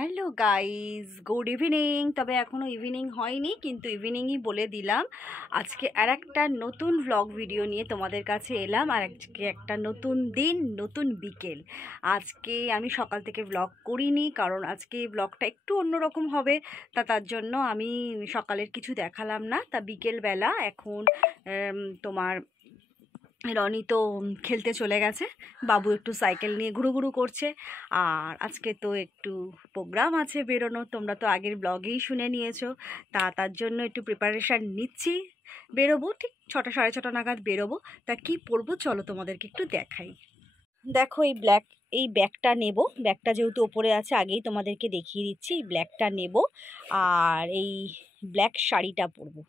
Hello guys, good evening. তবে এখনও evening হয়নি, কিন্তু ইভিনিংই বলে দিলাম। আজকে আর একটা নতুন ভ্লগ ভিডিও নিয়ে তোমাদের কাছে এলাম। আর আজকে একটা নতুন দিন, নতুন বিকেল। আজকে আমি সকাল থেকে ভ্লগ করিনি, কারণ আজকে ভ্লগটা একটু অন্যরকম হবে। তার জন্য আমি সকালের কিছু দেখালাম না। তা বিকেলবেলা এখন তোমার রনি তো খেলতে চলে গেছে, বাবু একটু সাইকেল নিয়ে ঘুরু করছে। আর আজকে তো একটু প্রোগ্রাম আছে বেরোনো, তোমরা তো আগের ব্লগেই শুনে নিয়েছো। তার জন্য একটু প্রিপারেশান নিচ্ছি। বেরোবো ঠিক 6টা সাড়ে 6টা নাগাদ বেরোবো। তা কি পরবো চলো তোমাদেরকে একটু দেখাই। দেখো এই ব্যাগটা নেব। ব্যাগটা যেহেতু ওপরে আছে, আগেই তোমাদেরকে দেখিয়ে দিচ্ছি। এই ব্যাগটা নেব আর এই ব্ল্যাক শাড়িটা পরবো,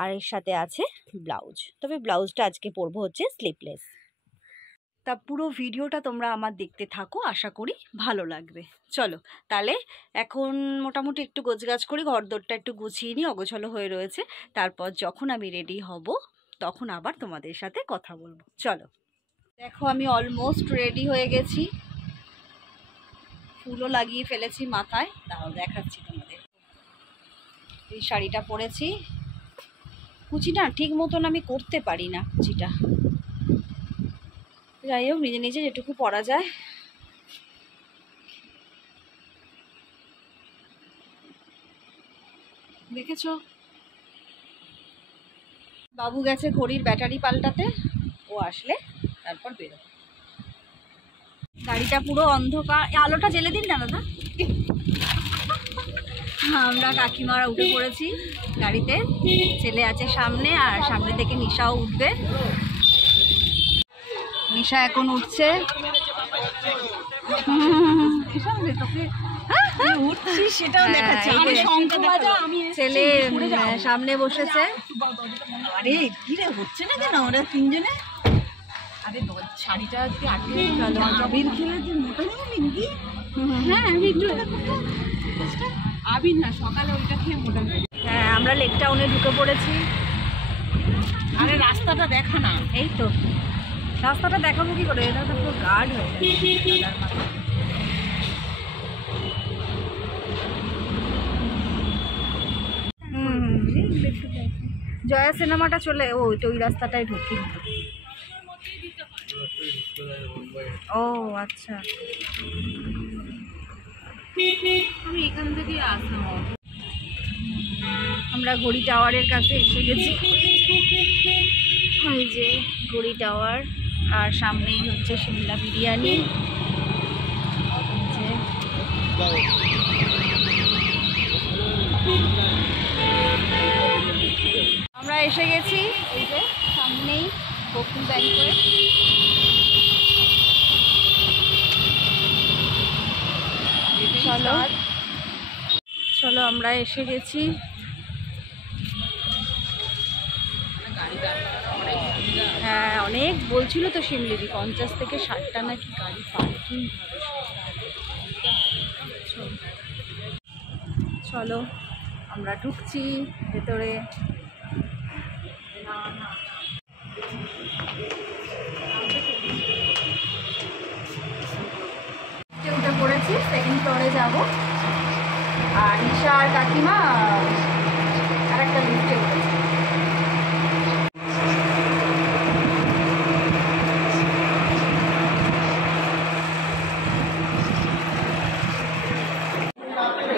আর এর সাথে আছে ব্লাউজ। তবে ব্লাউজটা আজকে পরবো হচ্ছে স্লিভলেস। তা পুরো ভিডিওটা তোমরা আমার দেখতে থাকো, আশা করি ভালো লাগবে। চলো তাহলে এখন মোটামুটি একটু গোছগাছ করি, ঘরদোরটা একটু গুছিয়ে নিই, অগোছালো হয়ে রয়েছে। তারপর যখন আমি রেডি হব তখন আবার তোমাদের সাথে কথা বলবো। চলো, দেখো আমি অলমোস্ট রেডি হয়ে গেছি, ফুলও লাগিয়ে ফেলেছি মাথায়। তাও দেখাচ্ছি তোমাদের। এই শাড়িটা পরেছি। কুচিটা ঠিক মতন আমি করতে পারি না, কুচিটা। যাই হোক, নিজে নিজে যেটুকু পরা যায়। দেখেছো, বাবু গেছে ঘড়ির ব্যাটারি পাল্টাতে, ও আসলে তারপর বেরোবো। গাড়িটা পুরো অন্ধকার, আলোটা জ্বেলে দিন না দাদা। আমরা কাকিমারা উঠে পড়েছি গাড়িতে, ছেলে আছে সামনে, আর সামনে থেকে নিশাও উঠবে। নিশা এখন উঠছে। ছেলে সামনে বসেছে। আরে কিরে হচ্ছে না কেন ওরা তিনজনে? আরে শাড়িটা কি আটকে গেল? আবির খেলে তুই মোটা হয়ে গেলি? হ্যাঁ আমি একটু আবির না, সকালে ওইটা খেয়ে মোটা হয়ে। হ্যাঁ, আমরা লেক টাউনে ঢুকে পড়েছি। আরে রাস্তাটা দেখা না। এই তো রাস্তাটা দেখাবো কি করে, এটা তো পুরো গার্ড হয়ে গেছে। জয়া সিনেমাটা চলে ওই রাস্তাটায় ঢুকি। ও আচ্ছা, আমি এখান থেকে আসলাম। আমরা ঘড়ি টাওয়ারের কাছে এসে গেছি। ওই যে ঘড়ি টাওয়ার, আর সামনেই হচ্ছে সিমলা বিরিয়ানি। আমরা এসে গেছি, এই যে সামনেই বকুল ব্যাংকোয়েট। চলো চলো আমরা এসে গেছি। হ্যাঁ, অনেক বলছিল তো শিমলিদি 50 থেকে 60টা নাকি গাড়ি পার্কিং হবে। চলো আমরা ঢুকছি ভেতরে। উঠে পড়েছি, সেকেন্ড ফ্লোরে যাবো। আর নিশা আর কাকিমা আর একটা লিফটে উঠেছে।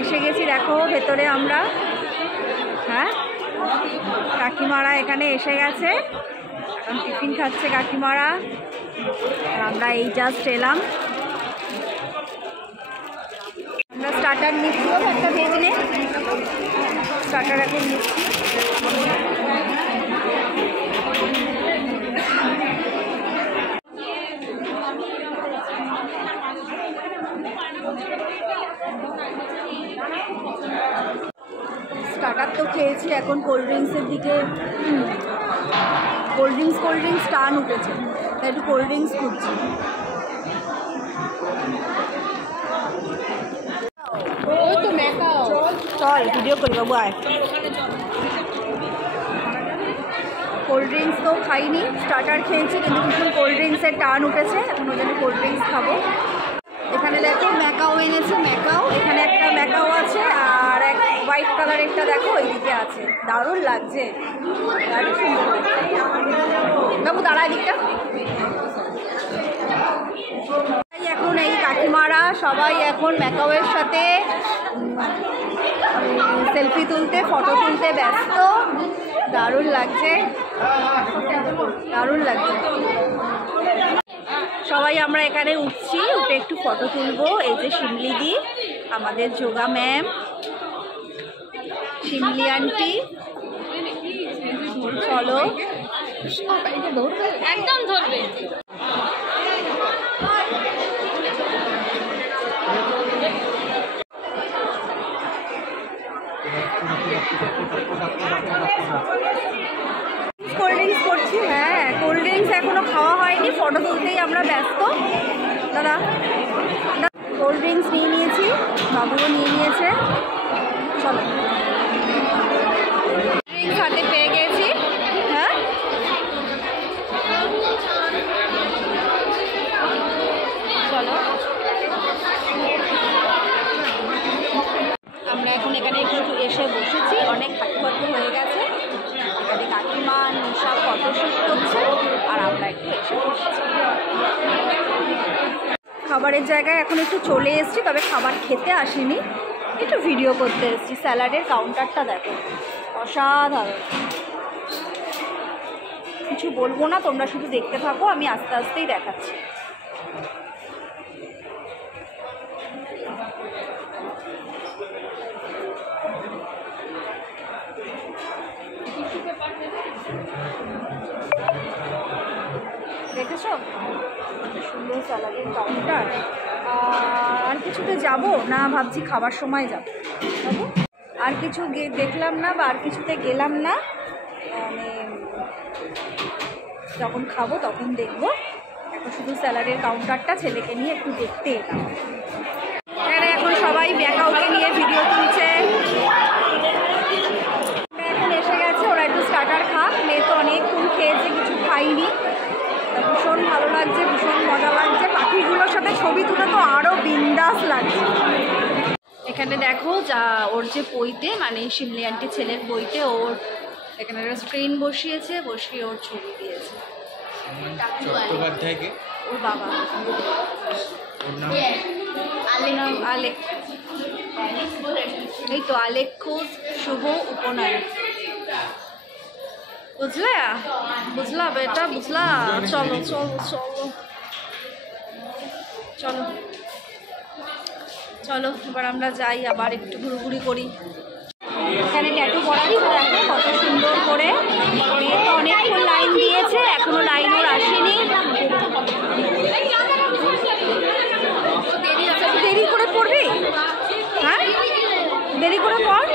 এসে গেছি, দেখো ভেতরে আমরা। হ্যাঁ, কাকিমারা এখানে এসে গেছে, এখন টিফিন খাচ্ছে কাকিমারা। আর আমরা এই জাস্ট এলাম। আমরা স্টার্টার নিচ্ছি, একটা ভেজ নে স্টার্টার এখন নিচ্ছি। স্টার্টার তো খেয়েছি, এখন কোল্ড ড্রিঙ্কসের দিকে। কোল্ড ড্রিঙ্কস টান উঠেছে, তাই একটু কোল্ড ড্রিঙ্কস খুঁজছি। চল ভিডিও করি বাবু, আয়। কোল্ড ড্রিঙ্কস তো খাইনি, স্টার্টার খেয়েছি, কিন্তু ভীষণ কোল্ড ড্রিঙ্কসের টান উঠেছে, এখন ওই জন্য কোল্ড ড্রিঙ্কস খাবো। এখানে দেখো ম্যাকাও এনেছে, ম্যাকাও এখানে ব্যাকাও আছে, আর এক হোয়াইট কালারেরটা দেখো ওইদিকে আছে। দারুণ লাগছে, দারুণ সুন্দর। বাবু দাঁড়ায় দিকটা। এখন এই কাকিমারা সবাই এখন ম্যাকাওয়ের সাথে সেলফি তুলতে, ফটো তুলতে ব্যস্ত। দারুণ লাগছে, দারুণ লাগছে। সবাই আমরা এখানে উঠছি, উঠে একটু ফটো তুলবো। এই যে শিমলিদি, আমাদের যোগা ম্যাম, শিমলি আন্টি। চলো একদম ধরবে। কোল্ড ড্রিঙ্কস করছি। হ্যাঁ, কোল্ড ড্রিঙ্কস এখনো খাওয়া হয়নি, ফটো তুলতেই আমরা ব্যস্ত। দাদা কোল্ড ড্রিঙ্কস নিয়ে নিয়েছি, বাবুও নিয়ে নিয়েছে। চলো, ড্রিঙ্কস হাতে পেয়ে গেছি। হ্যাঁ, চলো আমরা এখন এখানে একটু এসে বসেছি, অনেক হাঁটু হয়ে গেছে। এখানে কাকিমা নিশা ফটোশ্যুট করছে, আর আমরা একটু এসে বসেছি। খাবারের জায়গায় এখন একটু চলে এসেছি, তবে খাবার খেতে আসিনি, একটু ভিডিও করতে এসেছি। স্যালাডের কাউন্টারটা দেখো, অসাধারণ। কিছু বলবো না, তোমরা শুধু দেখতে থাকো, আমি আস্তে আস্তেই দেখাচ্ছি। দেখেছো সুন্দর স্যালাডের কাউন্টার। আর কিছুতে যাব না, ভাবছি খাবার সময় যাব। আর কিছু দেখলাম না, বা আর কিছুতে গেলাম না, মানে যখন খাবো তখন দেখবো। এখন শুধু স্যালাডের কাউন্টারটা ছেলেকে নিয়ে একটু দেখতে এলাম। এখানে এখন সবাই ব্যাকাউকে নিয়ে ভিডিও তুলছে। এখন এসে গেছে, ওরা একটু স্টার্টার খাক। মেয়ে তো অনেকক্ষণ খেয়েছে, কিছু খাইনি। ভীষণ ভালো লাগছে, ভীষণ মজা লাগছে। পাখিগুলোর সাথে ছবি তুলে তো আরও বিন্দাস লাগছে। এখানে দেখো যা ওর যে বইতে, মানে শিমলি আন্টি ছেলের বইতে ওর এখানে একটা স্ক্রিন বসিয়েছে, বসিয়ে ওর ছবি দিয়েছে। চট্টোপাধ্যায়কে ওর বাবা, ওর নাম আলেক, এই তো আলেখ্য শুভ উপনয়ন। বুঝলে, বুঝলা বেটা, বুঝলা। চলো চলো চলো চলো চলো, এবার আমরা যাই, আবার একটু ঘুরঘুরি করি। এখানে ট্যাটু করাচ্ছি, দেখো কত সুন্দর করে। মেয়ে তো অনেকক্ষণ লাইন দিয়েছে, এখনো লাইন ওর আসেনি। দেরি করে পড়বি? হ্যাঁ, দেরি করে পড়।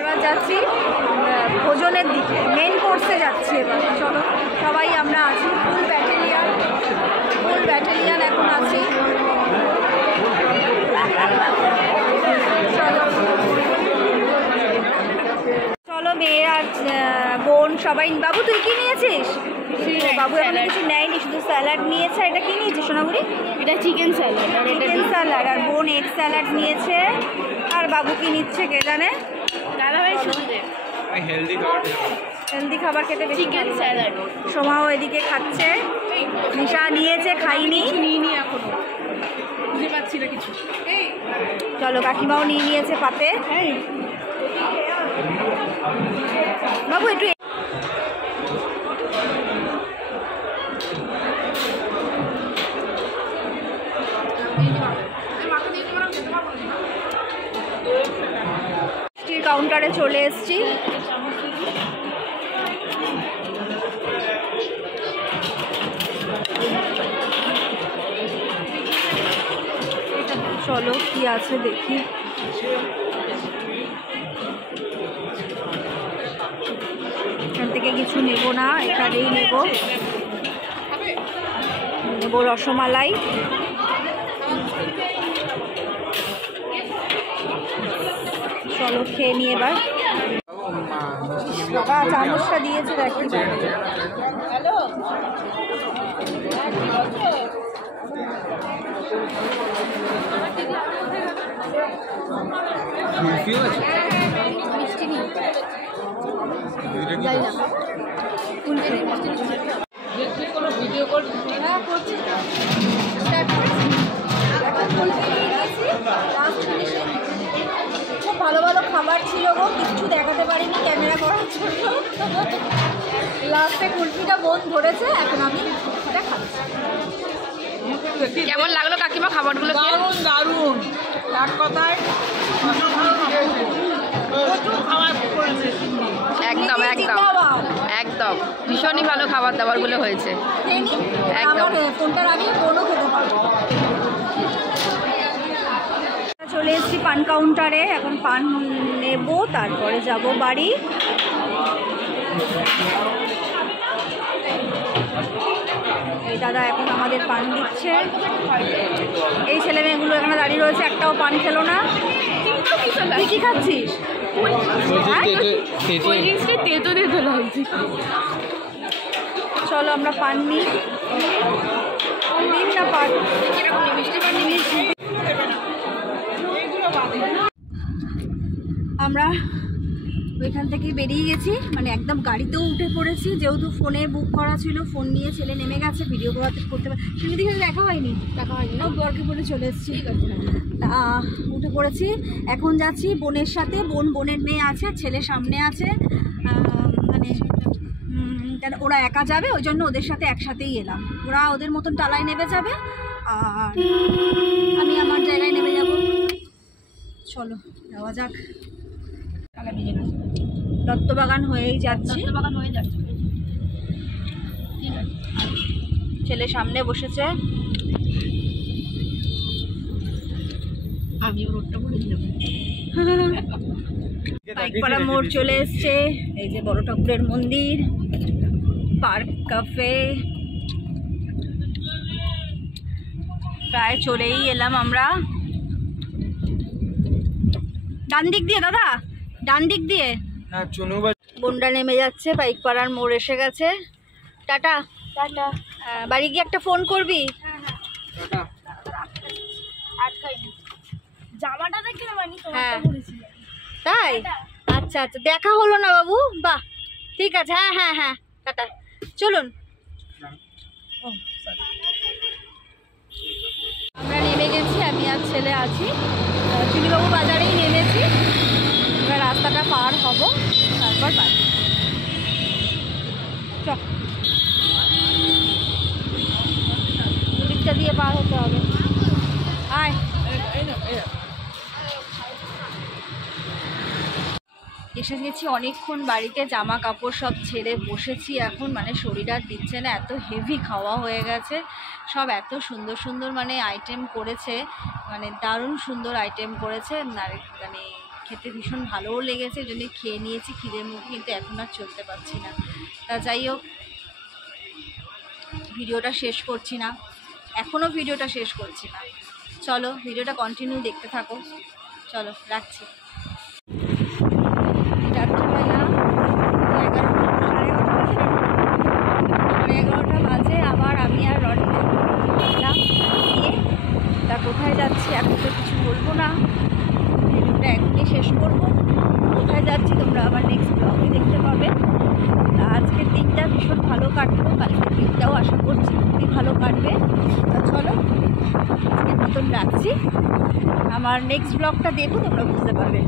এবার যাচ্ছি ভোজনের দিকে, মেন কোর্সে যাচ্ছি এবার। চলো, সবাই আমরা আছি, ফুল ব্যাটালিয়ান এখন আছি। চলো মেয়ে আর বোন সবাই। বাবু তুই কি নিয়েছিস? বাবু এখন কিছু নেয়নি, শুধু স্যালাড নিয়েছে। এটা কি নিয়েছিস সোনাগুড়ি? এটা চিকেন স্যালাড। চিকেন স্যালাড, আর বোন এগ স্যালাড নিয়েছে। আর বাবু কি নিচ্ছে কে জানে। দাদাভাই শুনতে হেলদি খাবার খেতে বেশি চিকেন স্যালাড। সোমাও এদিকে খাচ্ছে, নিশা নিয়েছে, খাইনি। নিইনি এখনো, বুঝতে পারছি না কিছু। চলো, কাকিমাও নিয়ে নিয়েছে পাতে। বাবু একটু স্টিল কাউন্টারে চলে এসেছি। চলো কি আছে দেখি। এখান থেকে কিছু নেব না, এখানেই নেব রসমালাই। চলো খেয়ে নিয়ে এবার। বাবা চামচটা দিয়েছে দেখি। হ্যালো, কুলফিও আছে? মিষ্টি নেই, দুইটা কি যাই না, আছে? কুলফি নেই, মিষ্টি নেই। কোনো ভিডিও কল হ্যাঁ করছি, স্টার্ট করেছি। এখন কুলফি নিয়ে নিয়েছি, লাস্ট ফিনিশিং। খুব ভালো ভালো খাবার ছিল গো, কিচ্ছু দেখাতে পারিনি ক্যামেরা করার জন্য। লাস্টে কুলফিটা বোন ধরেছে, এখন আমি কুলফিটা খাচ্ছি। কেমন লাগলো কাকিমা খাবারগুলো? দারুণ দারুণ, এক কথায় একদম একদম একদম ভীষণই ভালো খাবার দাবারগুলো হয়েছে। একদম। আমার ফোনটা রাখলে বোনও খেতে পারবো। চলে এসেছি পান কাউন্টারে, এখন পান নেব, তারপরে যাব বাড়ি। এই দাদা এখন আমাদের পান দিচ্ছে। এই ছেলে মেয়েগুলো এখানে দাঁড়িয়ে রয়েছে, একটাও পান খেলো না। তুই কি খাচ্ছিস? চলো আমরা পান নিই। নিন না পান, আমরা ওইখান থেকে বেরিয়ে গেছি, মানে একদম গাড়িতেও উঠে পড়েছি, যেহেতু ফোনে বুক করা ছিল। ফোন নিয়ে ছেলে নেমে গেছে, ভিডিও করতে পারে সেদিন দিকে দেখা হয়নি না, বরকে বলে চলে এসেছি। উঠে পড়েছি, এখন যাচ্ছি বোনের সাথে। বোনের মেয়ে আছে, ছেলে সামনে আছে, মানে ওরা একা যাবে, ওই জন্য ওদের সাথে একসাথেই এলাম। ওরা ওদের মতন টালায় নেমে যাবে আর আমি আমার জায়গায় নেমে যাব। চলো যাওয়া যাক। দত্তবাগান হয়েই যাচ্ছি, ছেলে সামনে বসেছে, আমি রোডটা বলে দিলাম। পাইকপাড়া মোড় চলে এসছে। এই যে বড় ঠাকুরের মন্দির, পার্ক, ক্যাফে, প্রায় চলেই এলাম আমরা। ডান দিক দিয়ে দাদা, ডান দিক দিয়ে। বোনটা নেমে যাচ্ছে, পাইকপাড়ার মোড় এসে গেছে। Tata tata. বাড়ি গিয়ে একটা ফোন করবি। জামাটা দেখে মানে হ্যাঁ তাই, আচ্ছা আচ্ছা, দেখা হলো না বাবু। বাহ, ঠিক আছে, হ্যাঁ হ্যাঁ হ্যাঁ, টাটা। চলুন, আমরা নেমে গেছি, আমি আর ছেলে আছি। চুনিবাবু বাজারেই নেমেছি, এবার রাস্তাটা পার হব, তারপর বাড়ি। চল, দিকটা দিয়ে পার হতে হবে। আয়, এসে গেছি অনেকক্ষণ বাড়িতে, জামা কাপড় সব ছেড়ে বসেছি এখন। মানে শরীর আর দিচ্ছে না, এত হেভি খাওয়া হয়ে গেছে। সব এত সুন্দর সুন্দর মানে আইটেম করেছে, মানে দারুণ সুন্দর আইটেম করেছে, মানে খেতে ভীষণ ভালোও লেগেছে, ওই জন্য খেয়ে নিয়েছি খিদের মুখে, কিন্তু এখন আর চলতে পারছি না। তা যাই হোক, ভিডিওটা শেষ করছি না, এখনও ভিডিওটা শেষ করছি না। চলো ভিডিওটা কন্টিনিউ দেখতে থাকো। চলো রাখছি। রাত্রিবেলা 11:30 বাজে, আবার আমি আর রনি এলাম নিয়ে। তা কোথায় যাচ্ছি এখন তো কিছু বলবো না, ভিডিওটা এখনই শেষ করবো। কোথায় যাচ্ছি তোমরা আবার নেক্সট ব্লগে দেখতে পাবে। আজকের দিনটা ভীষণ ভালো কাটলো, কালকের দিনটাও আশা করছি খুবই ভালো কাটবে। তা চলো আজকের মতন রাখছি, আমার নেক্সট ব্লগটা দেখো, তোমরা বুঝতে পারবে।